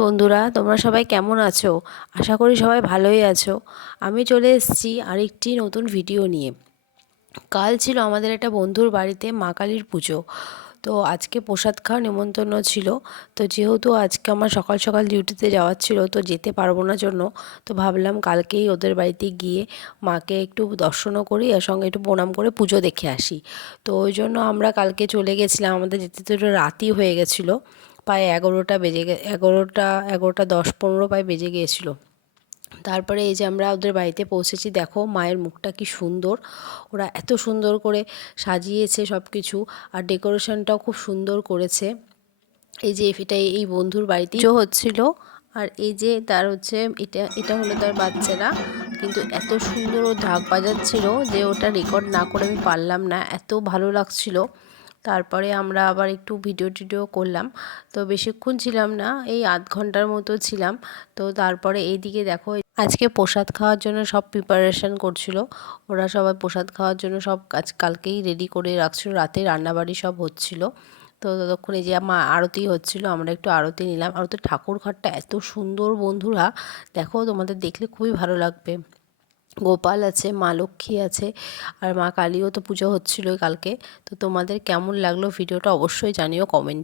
বন্ধুরা, তোমরা সবাই কেমন আছো? আশা করি সবাই ভালোই আছো। আমি চলে এসেছি আরেকটি নতুন ভিডিও নিয়ে। কাল ছিল আমাদের একটা বন্ধুর বাড়িতে মা কালীর পুজো। তো আজকে প্রসাদ খাওয়ার নেমন্তন্ন ছিল। তো যেহেতু আজকে আমার সকাল সকাল ডিউটিতে যাওয়ার ছিল, তো যেতে পারবো না জন্য তো ভাবলাম কালকেই ওদের বাড়িতে গিয়ে মাকে একটু দর্শনও করি, আর সঙ্গে একটু প্রণাম করে পুজো দেখে আসি। তো ওই জন্য আমরা কালকে চলে গেছিলাম। আমাদের যেতে তো একটু রাতই হয়ে গেছিলো, প্রায় 11টা বেজে 11টা 10-15 প্রায় বেজে গিয়েছিলো। তারপরে এই যে আমরা ওদের বাড়িতে পৌঁছেছি, দেখো মায়ের মুখটা কি সুন্দর। ওরা এত সুন্দর করে সাজিয়েছে সব কিছু, আর ডেকোরেশনটাও খুব সুন্দর করেছে। এই যে এই বন্ধুর বাড়িতেই পুজো হচ্ছিল। আর এই যে তার হচ্ছে এটা এটা হলো তার বাচ্চারা। কিন্তু এত সুন্দর ও ঢাক বাজাচ্ছিল যে ওটা রেকর্ড না করে আমি পারলাম না, এত ভালো লাগছিল। তারপরে আমরা আবার একটু ভিডিও টিডিও করলাম। তো বেশিক্ষণ ছিলাম না, এই আধ ঘন্টার মতো ছিলাম। তো তারপরে এইদিকে দেখো, আজকে প্রসাদ খাওয়ার জন্য সব প্রিপারেশন করছিল। ওরা সবাই প্রসাদ খাওয়ার জন্য সব কালকেই রেডি করে রাখছিল, রাতে রান্নাবাড়ি সব হচ্ছিল। তো ততক্ষণ এই যে মা আরতি হচ্ছিল, আমরা একটু আরতি নিলাম। আর তো ঠাকুর ঘরটা এত সুন্দর বন্ধুরা, দেখো তোমাদের দেখলে খুবই ভালো লাগবে। গোপাল আছে, মা লক্ষ্মী আছে, আর মা কালীও তো পুজো হচ্ছিলো কালকে। তো তোমাদের কেমন লাগলো ভিডিওটা অবশ্যই জানিও কমেন্ট।